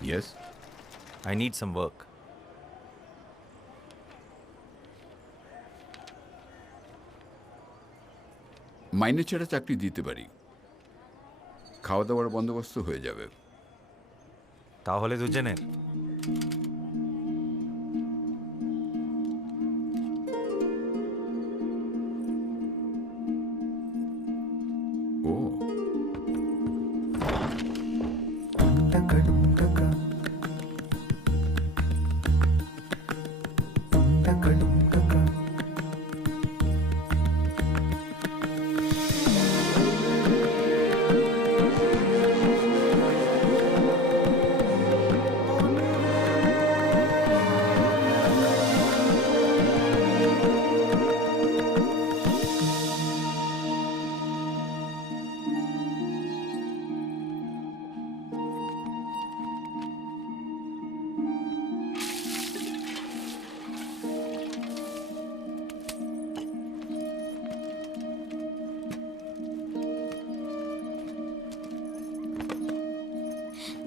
Yes? I need some work. মাইনে ছাড়া চাকরি দিতে পারি, খাওয়া দাওয়ার বন্দোবস্ত হয়ে যাবে। তাহলে দুজনের ও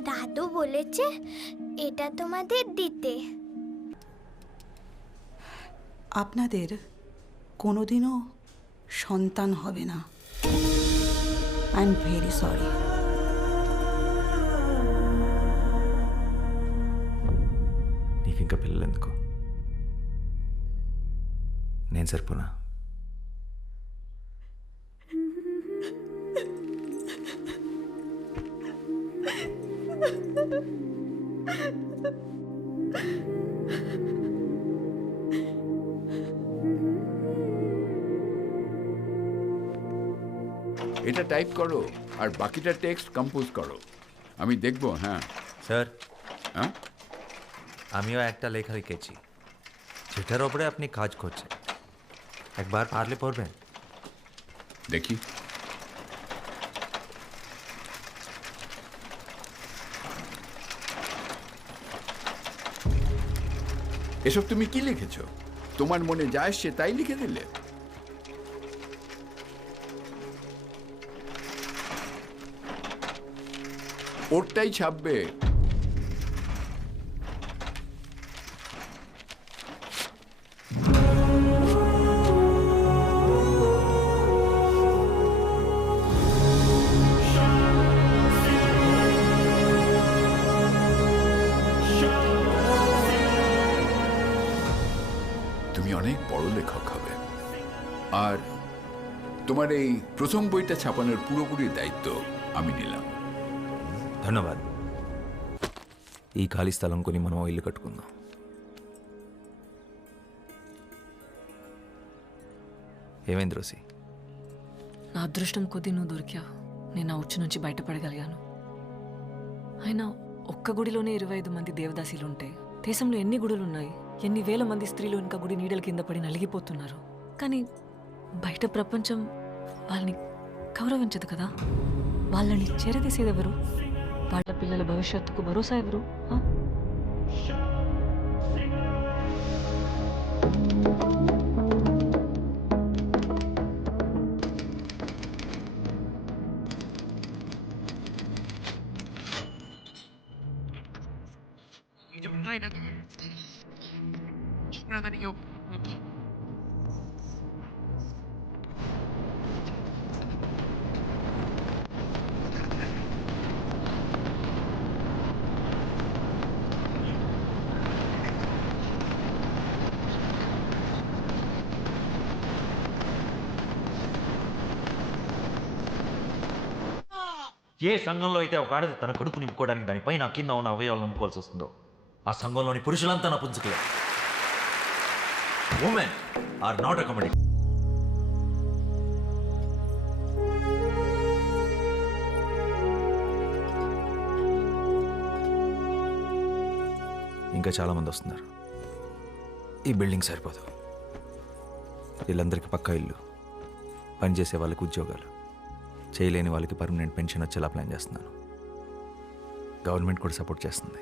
দাদু বলেছে এটা তোমাদের দিতে। আপনাদের কোনোদিনও সন্তান হবে না। I am very sorry. నీకింకా పిల్లలు ఎందుకు? నేను సరిపోనా? এটা টাইপ করো আর বাকিটা টেক্সট কম্পোজ করো, আমি দেখব। হ্যাঁ স্যার, হ্যাঁ আমিও একটা লেখা লিখেছি যেটার ওপরে আপনি কাজ করছেন। একবার পারলে পড়বেন। দেখি। এসব তুমি কি লিখেছো? তোমার মনে যায় সে তাই লিখে দিলে? ওরটাই ছাপবে। তুমি অনেক বড় লেখক হবে, আর তোমার এই প্রথম বইটা ছাপানোর পুরোপুরি দায়িত্ব আমি নিলাম। ధన్యవాద్. ఈ ఖాళీ స్థలం కొని మనం ఓ ఇల్లు కట్టుకుందాం. ఏమైంది రోసి? నా అదృష్టం కొద్దీ నువ్వు దొరికావు. నేను ఆ ఉచ్చు నుంచి బయటపడగలిగాను. అయినా ఒక్క గుడిలోనే 25 మంది దేవదాసీలుంటే దేశంలో ఎన్ని గుడులున్నాయి? ఎన్ని వేల మంది స్త్రీలు ఇంకా గుడి నీడల కింద పడి నలిగిపోతున్నారు. కానీ బయట ప్రపంచం వాళ్ళని గౌరవించదు కదా. వాళ్ళని చేరదీసేదెవరు? వాళ్ళ పిల్లల భవిష్యత్తుకు భరోసా ఎవరు? ఏ సంఘంలో అయితే ఒక ఆడది తన కడుపు నింపుకోవడానికి దానిపైన కింద ఉన్న అవయవాలు నమ్ముకోవాల్సి వస్తుందో ఆ సంఘంలోని పురుషులంతా నపుంసకులే. Women are not accommodate. ఇంకా చాలామంది వస్తున్నారు. ఈ బిల్డింగ్ సరిపోదు. వీళ్ళందరికీ పక్కా ఇల్లు, పనిచేసే వాళ్ళకి ఉద్యోగాలు, చేయలేని వాళ్ళకి పర్మనెంట్ పెన్షన్ వచ్చేలా ప్లాన్ చేస్తున్నాను. గవర్నమెంట్ కూడా సపోర్ట్ చేస్తుంది.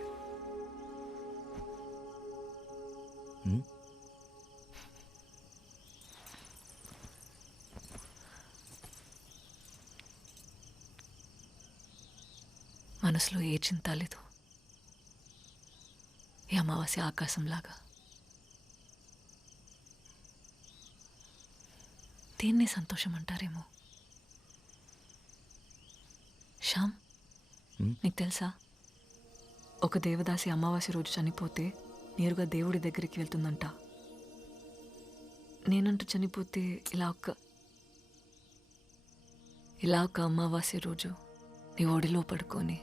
మనసులో ఏ చింత లేదు. ఈ అమావాస్య ఆకాశంలాగా. దీన్నే సంతోషం అంటారేమో. శ్యామ్, నీకు తెలుసా, ఒక దేవదాసి అమావాస్య రోజు చనిపోతే నేరుగా దేవుడి దగ్గరికి వెళ్తుందంట. నేనంటూ చనిపోతే ఇలా ఒక అమావాస్య రోజు నీ ఒడిలో పడుకొని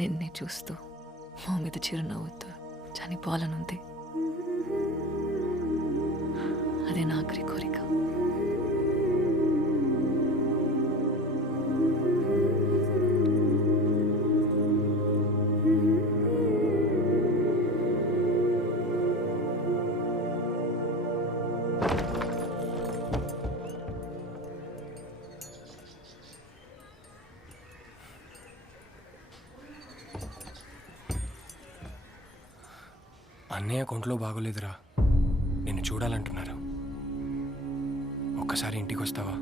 నిన్నే చూస్తూ మా మీద చిరునవ్వుతూ చనిపోవాలనుంది. అదే నా ఆఖరి కోరిక. అన్నయ్య కొంట్లో బాగోలేదురా, నిన్ను చూడాలంటున్నారు. ఒక్కసారి ఇంటికి వస్తావా?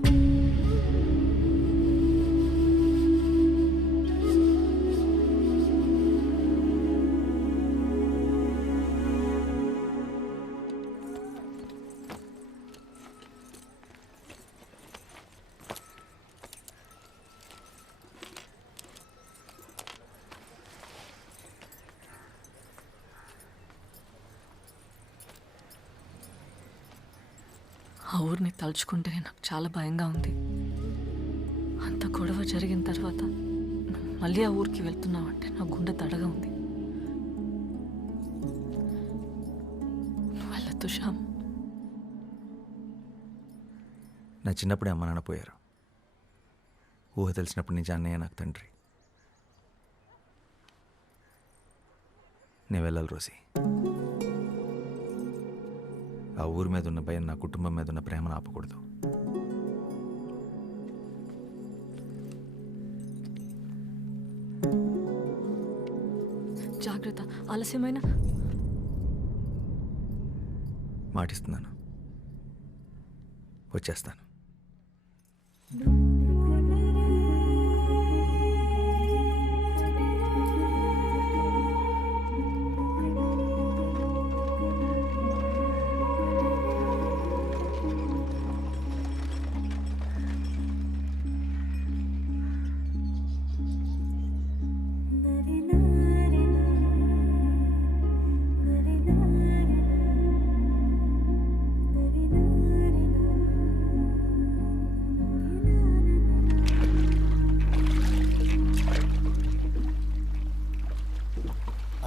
ఆ ఊరిని తలుచుకుంటేనే నాకు చాలా భయంగా ఉంది. అంత గొడవ జరిగిన తర్వాత మళ్ళీ ఆ ఊరికి వెళ్తున్నావంటే నా గుండె దడగా ఉంది. నువ్వు వెళ్ళొద్దు శ్యామ్. నా చిన్నప్పుడే అమ్మ నాన్న పోయారు. ఊహ తెలిసినప్పటి నుంచి అన్నయ్య నాకు తండ్రి. నేను వెళ్ళాలి రోసి. ఆ ఊరి మీద ఉన్న భయం నా కుటుంబం మీద ఉన్న ప్రేమను ఆపకూడదు. జాగ్రత్త, ఆలస్యమైన. మాటిస్తున్నాను, వచ్చేస్తాను.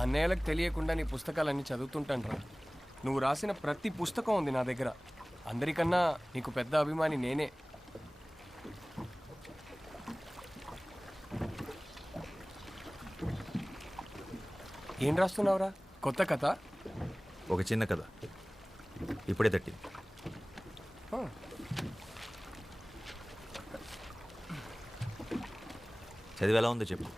అన్నయ్యలకు తెలియకుండా నీ పుస్తకాలన్నీ చదువుతుంటానురా. నువ్వు రాసిన ప్రతి పుస్తకం ఉంది నా దగ్గర. అందరికన్నా నీకు పెద్ద అభిమాని నేనే. ఏం రాస్తున్నావురా? కొత్త కథ? ఒక చిన్న కథ ఇప్పుడే తట్టింది. చదివి ఎలా ఉందో చెప్పు.